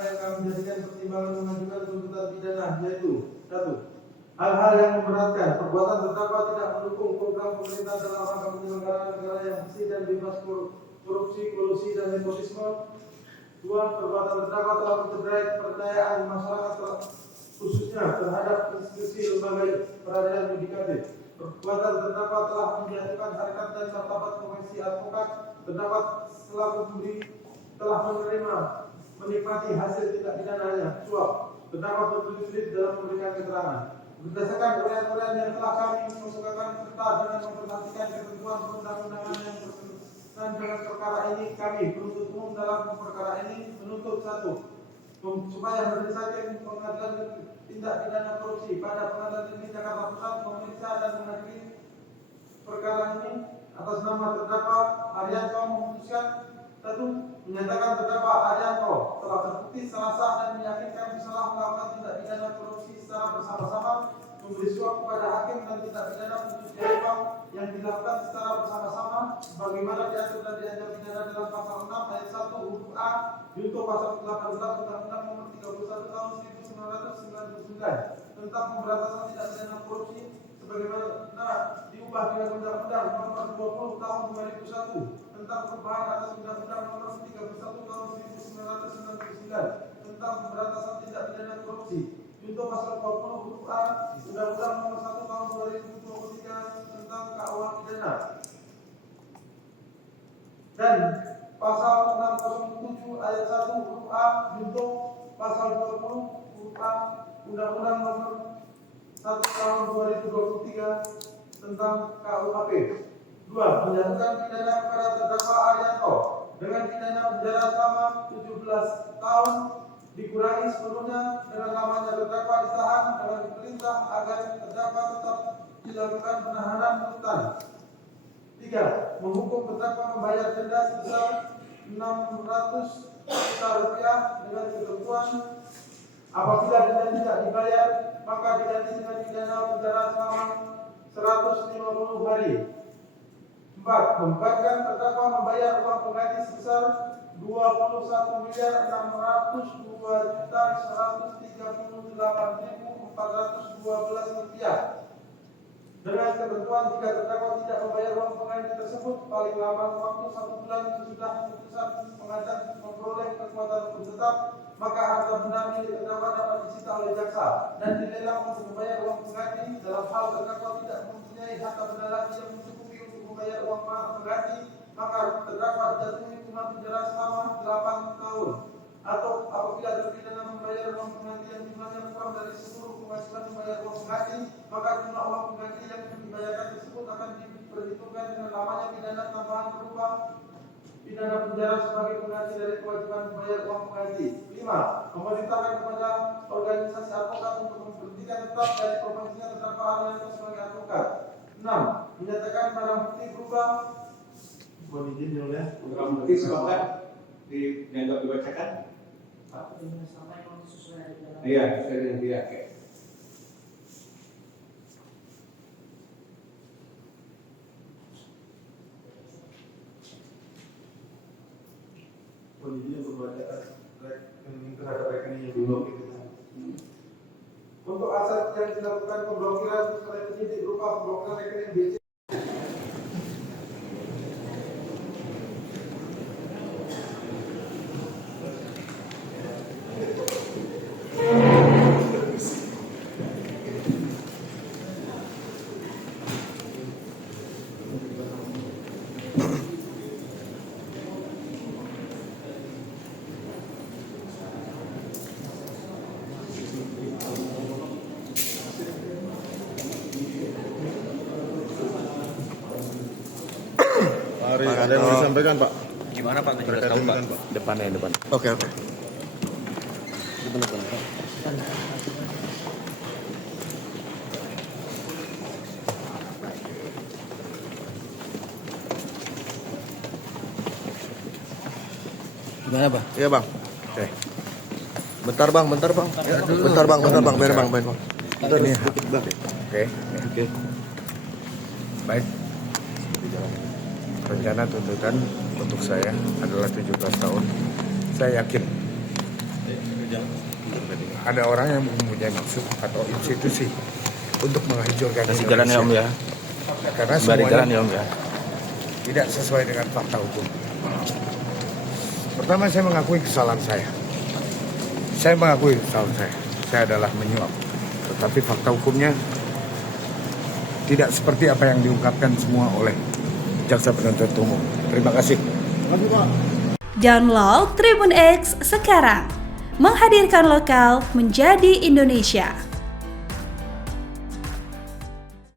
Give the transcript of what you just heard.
yang kami jadikan pertimbangan mengajukan tuntutan pidana, yaitu 1. Hal-hal yang memberatkan. Perbuatan terdakwa tidak mendukung program pemerintah dalam rangka penyelenggaraan negara yang bersih dan bebas korupsi, kolusi, dan nepotisme. 2. Perbuatan terdakwa telah mencederai kepercayaan masyarakat khususnya terhadap institusi lembaga peradilan yudikatif. Perbuatan terdakwa telah menjatuhkan harkat dan martabat profesi advokat. Terdakwa telah menikmati hasil tindak pidananya, suap. Terdakwa berbelit-belit dalam memberikan keterangan. Berdasarkan uraian-uraian yang telah kami musawarahkan serta dengan memperhatikan ketentuan perundang-undangan yang berkaitan dengan perkara ini, kami penuntut umum dalam perkara ini menuntut 1. Supaya majelis hakim pengadilan tindak pidana korupsi pada Pengadilan Negeri Jakarta Pusat memeriksa dan mengadili perkara ini atas nama terdakwa Arianto, memutuskan 1. Menyatakan terdakwa Arianto telah terbukti salah sah dan meyakinkan bersalah melakukan tindak pidana korupsi secara bersama-sama, memberi suap kepada hakim dan tindak pidana pencucian uang yang dilakukan secara bersama-sama sebagaimana diatur dan diancam pidana dalam pasal 6 ayat 1 huruf A junto pasal 18 Undang-Undang Nomor 31 Tahun 1999 tentang pemberantasan tindak pidana korupsi sebagaimana diubah dengan Undang-Undang Nomor 20 Tahun 2001 tentang perubahan atas Undang-Undang Nomor 31 Tahun 1999 tentang pemberantasan tindak pidana korupsi junto pasal 20 huruf A Undang-Undang Nomor 1 Tahun 2023 tentang KUH pidana dan pasal 607 ayat 1 huruf A junto pasal 20 huruf A Undang-Undang Nomor 1 Tahun 2023 tentang KUHP. 2. Menjatuhkan pidana kepada terdakwa Arianto dengan pidana penjara selama 17 tahun dikurangi sepenuhnya dengan lamanya terdakwa ditahan dengan perintah agar terdakwa tetap dilakukan penahanan rutan. 3. Menghukum terdakwa membayar denda sebesar 600 juta rupiah dengan ketentuan apabila denda tidak dibayar maka diganti dengan pidana penjara selama 150 hari. 4. Membebankan terdakwa membayar uang pengganti sebesar 21.602.138.412 rupiah. Dengan ketentuan jika terdakwa tidak membayar uang pengganti tersebut paling lama waktu 1 bulan sesudah putusan pengadilan memperoleh kekuatan hukum tetap, maka harta benda milik terdakwa dapat disita oleh jaksa dan dilelang untuk membayar uang pengganti. Dalam hal terdakwa tidak mempunyai harta benda lagi yang mencukupi untuk membayar uang pengganti, maka terdakwa dijatuhi hukuman penjara selama 8 tahun. Atau apabila terpidana membayar uang pengganti yang jumlahnya kurang dari seluruh penghasilan membayar uang pengganti, maka jumlah uang pengganti yang dibayarkan tersebut akan diperhitungkan dengan lamanya pidana tambahan berupa pidana penjara sebagai pengganti dari kewajiban membayar uang pengganti. 5. Memerintahkan kepada organisasi advokat untuk memberhentikan tetap dari profesinya terdakwa Arianto sebagai advokat. 6. Menyatakan barang bukti berupa mohon izin ya. Barang bukti silakan dianggap dibacakan. Iya, sesuai dengan dia. Kondisinya pembacaan rekening terhadap rekening yang diblokir. Untuk aset yang dilakukan pemblokiran oleh penyidik berupa pemblokiran rekening BC. Pak, ada yang mau disampaikan Pak? Gimana Pak? Terkait Tahu, Pak? dengan Pak. Depannya. Oke. Depan. Gimana Bang? Iya Bang. Oke. Bentar bang. Bentar bang. Biar bang. Ini. Oke. Baik. Rencana tuntutan untuk saya adalah 17 tahun. Saya yakin ada orang yang mempunyai maksud atau institusi untuk menghancurkan Kasih jalan ya Om ya. Karena Bari jalan ya semuanya Om ya. tidak sesuai dengan fakta hukum. Pertama, saya mengakui kesalahan saya. Saya mengakui kesalahan saya. Saya adalah menyuap. Tetapi fakta hukumnya tidak seperti apa yang diungkapkan semua oleh jaksa penuntut umum. Terima kasih. Download Tribun X sekarang. Menghadirkan lokal menjadi Indonesia.